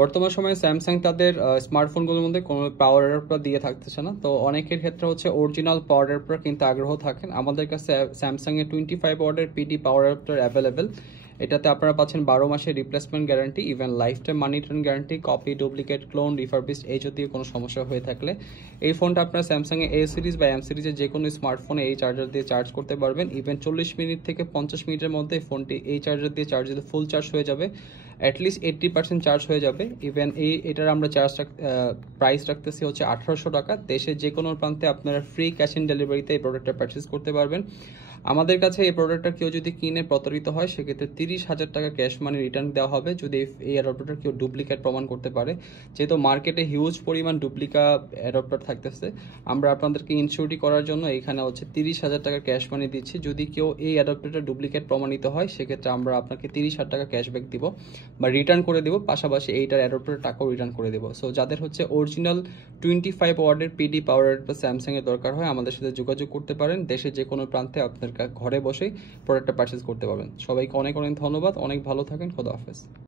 বর্তমান সময়ে স্যামসাং তাদের স্মার্টফোনগুলোর মধ্যে কোনো পাওয়ার অ্যাডাপ্টার দিয়ে থাকতেছে না। তো অনেকের ক্ষেত্রে হচ্ছে অরিজিনাল পাওয়ার অ্যাডাপ্টার কিন্তু আগ্রহ থাকেন। আমাদের কাছে স্যামসাং এর 25 ওয়াটের পিডি পাওয়ার অ্যাডাপ্টার অ্যাভেলেবেল। এটাতে আপনারা পাচ্ছেন 12 মাসের replacement guarantee, even life time মানি return guarantee, copy, duplicate, clone, refurbished এই জাতীয় কোনো সমস্যা হয়ে থাকলে এই ফোনটা আপনারা স্যামসাং এর এ সিরিজ বা এম সিরিজের যে কোনো স্মার্টফোনে এই চার্জার দিয়ে চার্জ করতে পারবেন। ইভেন 40 মিনিট থেকে 50 মিনিটের মধ্যে ফোনটি এই চার্জার দিয়ে চার্জ দিলে ফুল চার্জ হয়ে যাবে, অ্যাটলিস্ট 80% চার্জ হয়ে যাবে। ইভেন এটার আমরা প্রাইস রাখতেছি হচ্ছে 1800 টাকা। দেশের যে কোনো প্রান্তে আপনারা ফ্রি ক্যাশ অন ডেলিভারিতে এই প্রোডাক্টটা পারচেস করতে পারবেন। আমাদের কাছে এই প্রোডাক্টটা কেউ যদি কিনে প্রতারিত হয় সেক্ষেত্রে 30,000 টাকা ক্যাশ মানি রিটার্ন দেওয়া হবে যদি এই অ্যাডাপ্টারটা কেউ ডুপ্লিকেট প্রমাণ করতে পারে। যেহেতু মার্কেটে হিউজ পরিমাণ ডুপ্লিকেট অ্যাডাপ্টার থাকতেছে, আমরা আপনাদেরকে ইনসিওরিটি করার জন্য এখানে হচ্ছে 30,000 টাকা ক্যাশ মানি দিচ্ছি। যদি কেউ এই অ্যাডাপ্টারটা ডুপ্লিকেট প্রমাণিত হয় সেক্ষেত্রে আমরা আপনাকে 30,000 টাকা ক্যাশব্যাক দিব বা রিটার্ন করে দেবো, পাশাপাশি এইটার অ্যাডাপ্টারের টাকাও রিটার্ন করে দেবো। সো যাদের হচ্ছে অরিজিনাল 25 ওয়াটের পিডি পাওয়ার অ্যাডাপ্টার স্যামসাং এর দরকার হয় আমাদের সাথে যোগাযোগ করতে পারেন। দেশের যে কোনো প্রান্তে আপনার ঘরে বসেই প্রোডাক্টটা পারচেস করতে পারবেন। সবাইকে অনেক অনেক ধন্যবাদ, অনেক ভালো থাকেন, খোদা হাফেজ।